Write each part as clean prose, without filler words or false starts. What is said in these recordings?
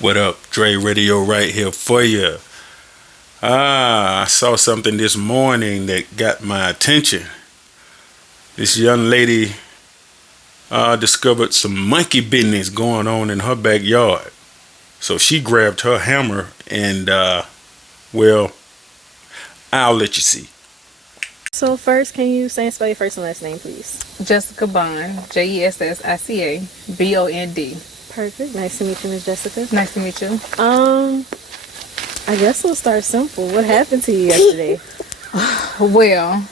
What up? Dre Radio right here for you. I saw something this morning that got my attention. This young lady discovered some monkey business going on in her backyard. So she grabbed her hammer and, well, I'll let you see. So first, can you say and spell your first and last name, please? Jessica Bond, JESSICA BOND. Perfect. Nice to meet you, Miss Jessica. Nice to meet you. I guess we'll start simple. What happened to you yesterday? Well,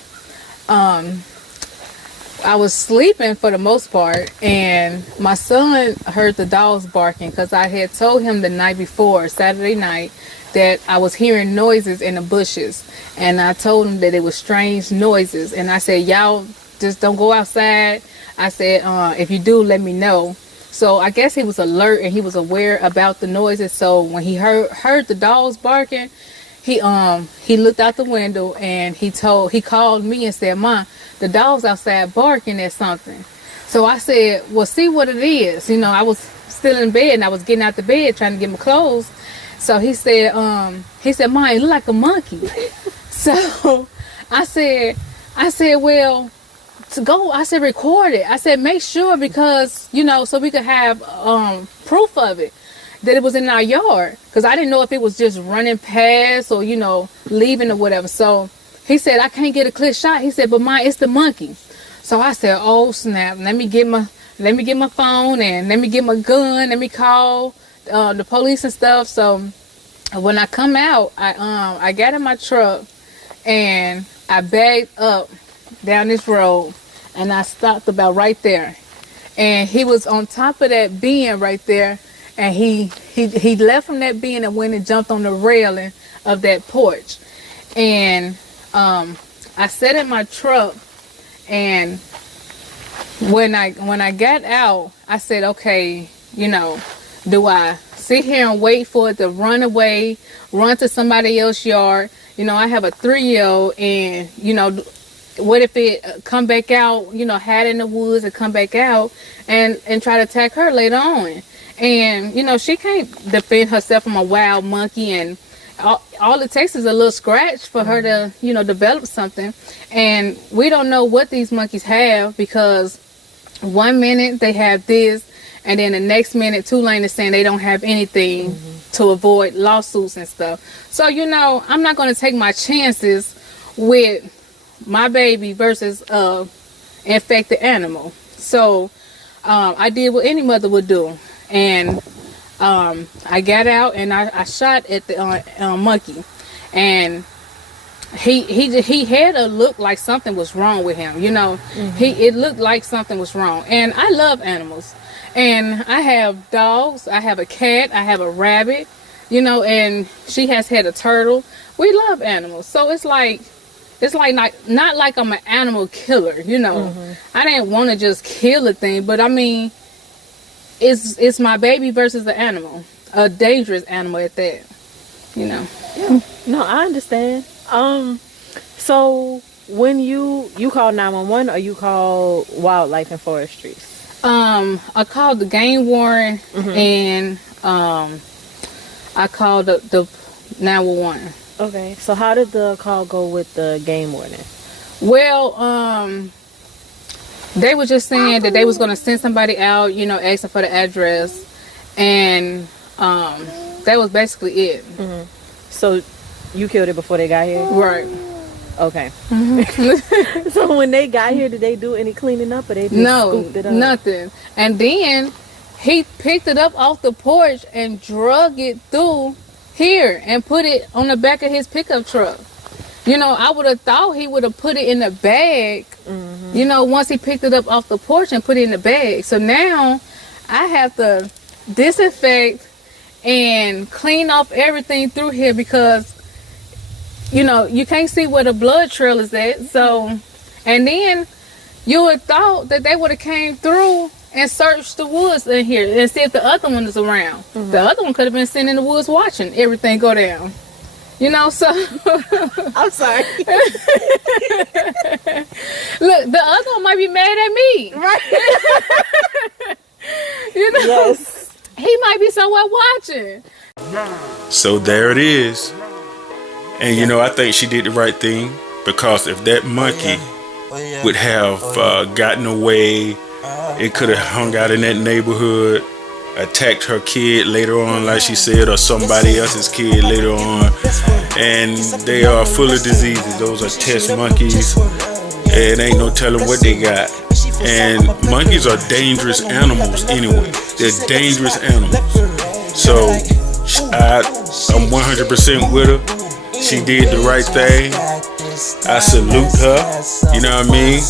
I was sleeping for the most part, and my son heard the dogs barking because I had told him the night before, Saturday night, that I was hearing noises in the bushes. And I told him that it was strange noises. And I said, y'all just don't go outside. I said, if you do, let me know. So I guess he was alert and he was aware about the noises. So when he heard the dogs barking, he looked out the window and he called me and said, "Ma, the dog's outside barking at something." So I said, "Well, see what it is." You know, I was still in bed and I was getting out the bed trying to get my clothes. So he said, "Ma, it look like a monkey." So I said, "Well, to go," I said, "record it." I said, "Make sure, because, you know, so we could have proof of it, that it was in our yard." Because I didn't know if it was just running past or, you know, leaving or whatever. So he said, "I can't get a clear shot." He said, "But it's the monkey." So I said, "Oh snap, let me get my phone and let me get my gun, let me call the police and stuff." So when I come out, I got in my truck and I backed up down this road and I stopped about right there. And he was on top of that bin right there, and he left from that bin and went and jumped on the railing of that porch. And I sat in my truck, and when I got out, I said, okay, you know, do I sit here and wait for it to run away, run to somebody else's yard? You know, I have a 3-year-old, and, you know, what if it come back out, you know, hide in the woods and come back out and try to attack her later on? And, you know, she can't defend herself from a wild monkey, and all it takes is a little scratch for her to, you know, develop something. And we don't know what these monkeys have, because one minute they have this, and then the next minute Tulane is saying they don't have anything to avoid lawsuits and stuff. So, you know, I'm not going to take my chances with my baby versus infected animal. So I did what any mother would do, and I got out and I shot at the monkey, and he had a look like something was wrong with him. You know, it looked like something was wrong. And I love animals, and I have dogs, I have a cat, I have a rabbit, you know, and she has had a turtle. We love animals, so it's like not like I'm an animal killer, you know. I didn't want to just kill a thing, but I mean, it's my baby versus the animal, a dangerous animal at that, you know. Yeah. No, I understand. So when you call 911 or you call wildlife and forestry? I called the game warden, and I called the 911. Okay, so how did the call go with the game warden? Well, they were just saying that they was going to send somebody out, you know, asking for the address, and that was basically it. So you killed it before they got here? Right. Okay. So when they got here, did they do any cleaning up, or they just scooped it up? Nothing. And then he picked it up off the porch and drug it through here and put it on the back of his pickup truck. You know, I would have thought he would have put it in the bag, you know, once he picked it up off the porch and put it in the bag. So now I have to disinfect and clean off everything through here, because, you know, you can't see where the blood trail is at. So, and then you would have thought that they would have came through and search the woods in here and see if the other one is around. The other one could have been sitting in the woods watching everything go down. You know, so I'm sorry. Look, the other one might be mad at me. Right. You know? Yes. He might be somewhere watching. So there it is. And you know, I think she did the right thing, because if that monkey would have gotten away, it could have hung out in that neighborhood, attacked her kid later on, like she said, or somebody else's kid later on. And they are full of diseases. Those are test monkeys. And ain't no telling what they got. And monkeys are dangerous animals anyway. They're dangerous animals. So I'm 100% with her. She did the right thing. I salute her. You know what I mean?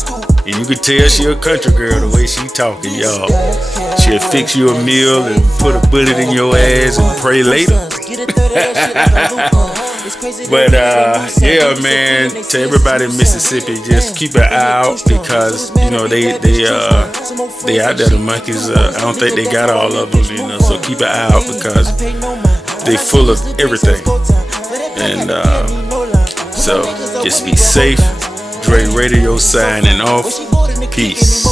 And you can tell she a country girl the way she talking, y'all. She'll fix you a meal and put a bullet in your ass and pray later. But yeah, man, to everybody in Mississippi, just keep an eye out, because you know they out there. The monkeys, I don't think they got all of them, you know. So keep an eye out, because they full of everything. And so just be safe. Dre Radio signing off. Peace.